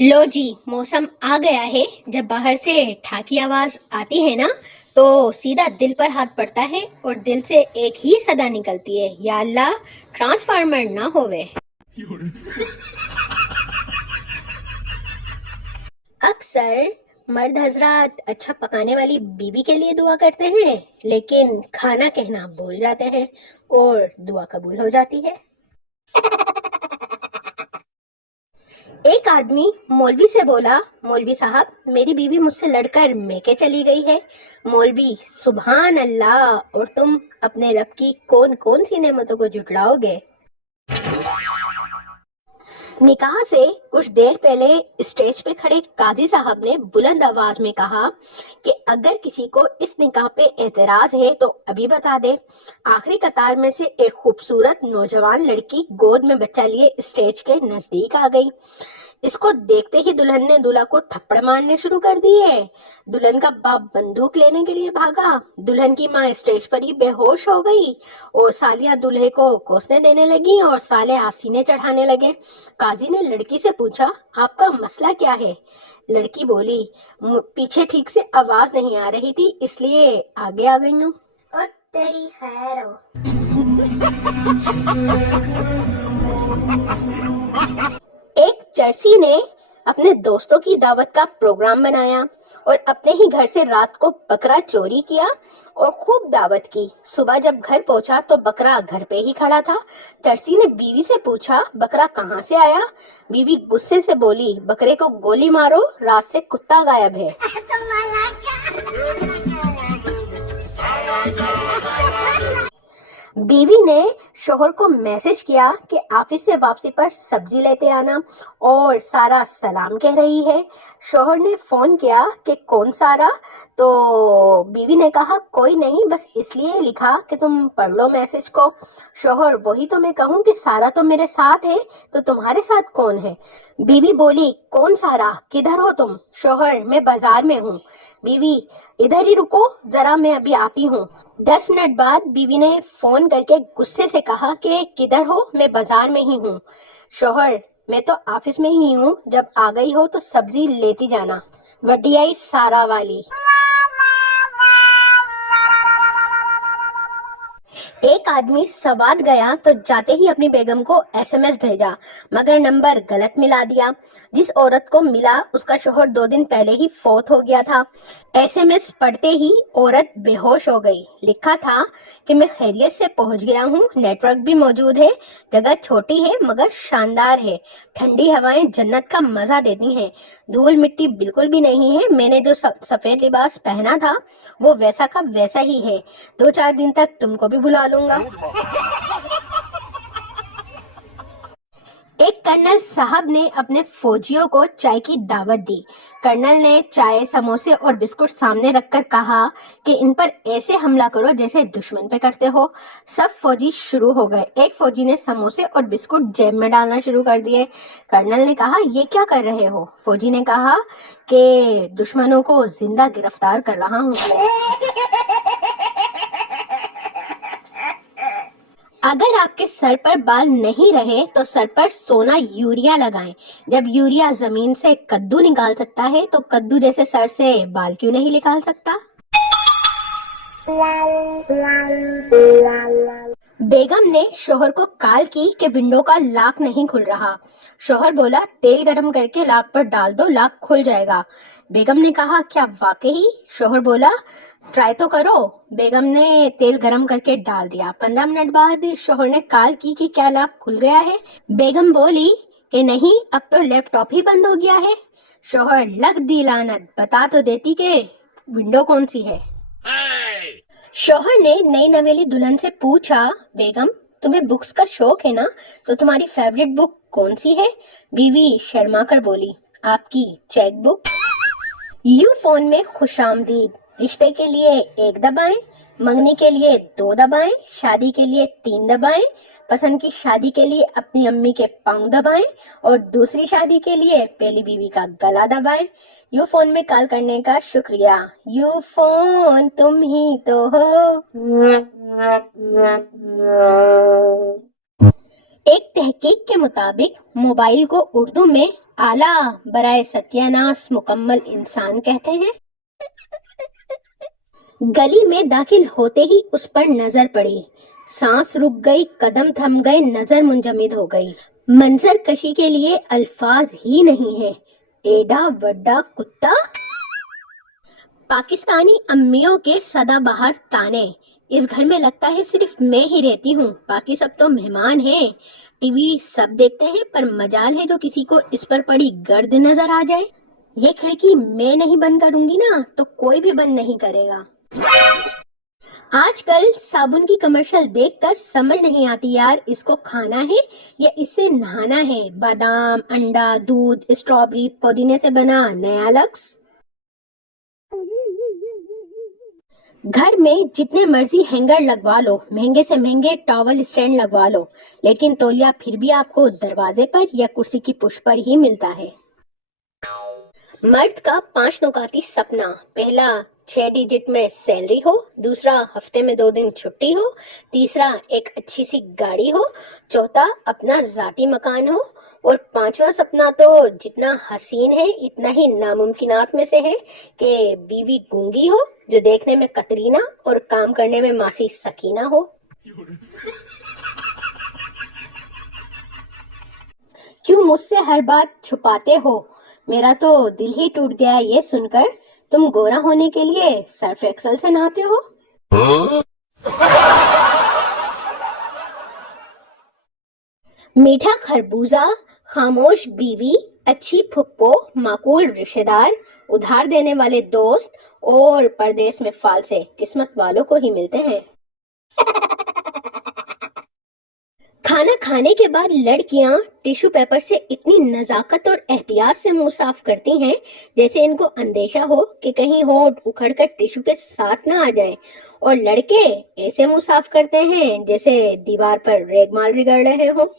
लो जी, मौसम आ गया है। जब बाहर से ठा की आवाज आती है ना, तो सीधा दिल पर हाथ पड़ता है और दिल से एक ही सदा निकलती है, या अल्लाह, ट्रांसफार्मर ना होवे। अक्सर मर्द हजरात अच्छा पकाने वाली बीवी के लिए दुआ करते हैं, लेकिन खाना कहना भूल जाते हैं और दुआ कबूल हो जाती है। एक आदमी मौलवी से बोला, मौलवी साहब, मेरी बीवी मुझसे लड़कर मेके चली गई है। मौलवी, सुभान अल्लाह, और तुम अपने रब की कौन कौन सी नेमतों को जुटलाओगे। निकाह से कुछ देर पहले स्टेज पे खड़े काजी साहब ने बुलंद आवाज में कहा कि अगर किसी को इस निकाह पे एतराज है तो अभी बता दे। आखिरी कतार में से एक खूबसूरत नौजवान लड़की गोद में बच्चा लिए स्टेज के नजदीक आ गई। इसको देखते ही दुल्हन ने दूल्हा को थप्पड़ मारने शुरू कर दिए। दुल्हन का बाप बंदूक लेने के लिए भागा। दुल्हन की माँ स्टेज पर ही बेहोश हो गई और सालियां दूल्हे को कोसने देने लगी और साले आसीने चढ़ाने लगे। काजी ने लड़की से पूछा, आपका मसला क्या है? लड़की बोली, पीछे ठीक से आवाज नहीं आ रही थी, इसलिए आगे आ गई हूँ। ओ तेरी खैर हो। एक चर्सी ने अपने दोस्तों की दावत का प्रोग्राम बनाया और अपने ही घर से रात को बकरा चोरी किया और खूब दावत की। सुबह जब घर पहुंचा तो बकरा घर पे ही खड़ा था। चर्सी ने बीवी से पूछा, बकरा कहाँ से आया? बीवी गुस्से से बोली, बकरे को गोली मारो, रात से कुत्ता गायब है। बीवी ने शोहर को मैसेज किया कि ऑफिस से वापसी पर सब्जी लेते आना और सारा सलाम कह रही है। शोहर ने फोन किया कि कौन सारा? तो बीवी ने कहा, कोई नहीं, बस इसलिए लिखा कि तुम पढ़ लो मैसेज को। शोहर, वही तो मैं कहूँ कि सारा तो मेरे साथ है, तो तुम्हारे साथ कौन है? बीवी बोली, कौन सारा? किधर हो तुम? शोहर, मैं बाजार में हूँ। बीवी, इधर ही रुको जरा, मैं अभी आती हूँ। 10 मिनट बाद बीवी ने फोन करके गुस्से से कहा कि किधर हो? मैं बाजार में ही हूँ। शोहर, मैं तो ऑफिस में ही हूँ, जब आ गई हो तो सब्जी लेती जाना। वडियाई सारा वाली। एक आदमी सवात गया तो जाते ही अपनी बेगम को एसएमएस भेजा, मगर नंबर गलत मिला दिया। जिस औरत को मिला उसका शोहर 2 दिन पहले ही फौत हो गया था। एसएमएस पढ़ते ही औरत बेहोश हो गई। लिखा था कि मैं खैरियत से पहुंच गया हूँ, नेटवर्क भी मौजूद है, जगह छोटी है मगर शानदार है, ठंडी हवाएं जन्नत का मजा देती हैं, धूल मिट्टी बिल्कुल भी नहीं है, मैंने जो सफेद लिबास पहना था वो वैसा का वैसा ही है, 2-4 दिन तक तुमको भी बुला लूंगा। एक कर्नल साहब ने अपने फौजियों को चाय की दावत दी। कर्नल ने चाय, समोसे और बिस्कुट सामने रखकर कहा कि इन पर ऐसे हमला करो जैसे दुश्मन पे करते हो। सब फौजी शुरू हो गए। एक फौजी ने समोसे और बिस्कुट जेब में डालना शुरू कर दिए। कर्नल ने कहा, ये क्या कर रहे हो? फौजी ने कहा कि दुश्मनों को जिंदा गिरफ्तार कर रहा हूँ। अगर आपके सर पर बाल नहीं रहे तो सर पर सोना यूरिया लगाएं। जब यूरिया जमीन से कद्दू निकाल सकता है तो कद्दू जैसे सर से बाल क्यों नहीं निकाल सकता? बेगम ने शोहर को कॉल की कि विंडो का लॉक नहीं खुल रहा। शोहर बोला, तेल गरम करके लॉक पर डाल दो, लॉक खुल जाएगा। बेगम ने कहा, क्या वाकई? शोहर बोला, ट्राई तो करो। बेगम ने तेल गरम करके डाल दिया। 15 मिनट बाद शोहर ने कॉल की कि क्या लॉक खुल गया है? बेगम बोली कि नहीं, अब तो लैपटॉप ही बंद हो गया है। शोहर, लग दी लानत, बता तो देती कि विंडो कौन सी है। शौहर ने नई नवेली दुल्हन से पूछा, बेगम, तुम्हें बुक्स का शौक है ना, तो तुम्हारी फेवरेट बुक कौन सी है? बीवी शर्मा कर बोली, आपकी चेक बुक। यू फोन में खुशामदीद। रिश्ते के लिए 1 दबाएं, मंगनी के लिए 2 दबाएं, शादी के लिए 3 दबाएं, पसंद की शादी के लिए अपनी अम्मी के पांव दबाएं और दूसरी शादी के लिए पहली बीवी का गला दबाएं। यू फोन में कॉल करने का शुक्रिया। यू फोन तुम ही तो हो। एक तहकीक के मुताबिक मोबाइल को उर्दू में आला बराए सत्यानाश मुकम्मल इंसान कहते हैं। गली में दाखिल होते ही उस पर नजर पड़ी, सांस रुक गई, कदम थम गए, नजर मुंजमद हो गई। मंजर कशी के लिए अल्फाज ही नहीं है, एडा वड्डा कुत्ता। पाकिस्तानी अम्मियों के सदाबहार ताने, इस घर में लगता है सिर्फ मैं ही रहती हूँ, बाकी सब तो मेहमान हैं। टीवी सब देखते हैं पर मजाल है जो किसी को इस पर पड़ी गर्द नजर आ जाए। ये खिड़की मैं नहीं बंद करूंगी ना तो कोई भी बंद नहीं करेगा। आजकल साबुन की कमर्शियल देखकर समझ नहीं आती यार, इसको खाना है या इससे नहाना है। बादाम, अंडा, दूध, स्ट्रॉबेरी, पुदीने से बना नया लक्स। घर में जितने मर्जी हैंगर लगवा लो, महंगे से महंगे टॉवल स्टैंड लगवा लो, लेकिन तौलिया फिर भी आपको दरवाजे पर या कुर्सी की पुश पर ही मिलता है। मर्द का 5 नुकाती सपना, पहला 6 डिजिट में सैलरी हो, दूसरा हफ्ते में 2 दिन छुट्टी हो, तीसरा एक अच्छी सी गाड़ी हो, चौथा अपना जाती मकान हो, और 5वां सपना तो जितना हसीन है इतना ही नामुमकिनात में से है कि बीवी गूंगी हो जो देखने में कतरीना और काम करने में मासी सकीना हो। क्यों मुझसे हर बात छुपाते हो? मेरा तो दिल ही टूट गया ये सुनकर, तुम गोरा होने के लिए सर्फ एक्सल से नहाते हो। मीठा खरबूजा, खामोश बीवी, अच्छी फुप्पो, माकूल रिश्तेदार, उधार देने वाले दोस्त और परदेश में फालसे किस्मत वालों को ही मिलते हैं। खाना खाने के बाद लड़कियां टिश्यू पेपर से इतनी नजाकत और एहतियात से मुंह साफ करती हैं जैसे इनको अंदेशा हो कि कहीं होंठ उखड़कर टिश्यू के साथ ना आ जाए, और लड़के ऐसे मुंह साफ करते हैं जैसे दीवार पर रेगमाल रगड़ रहे हो।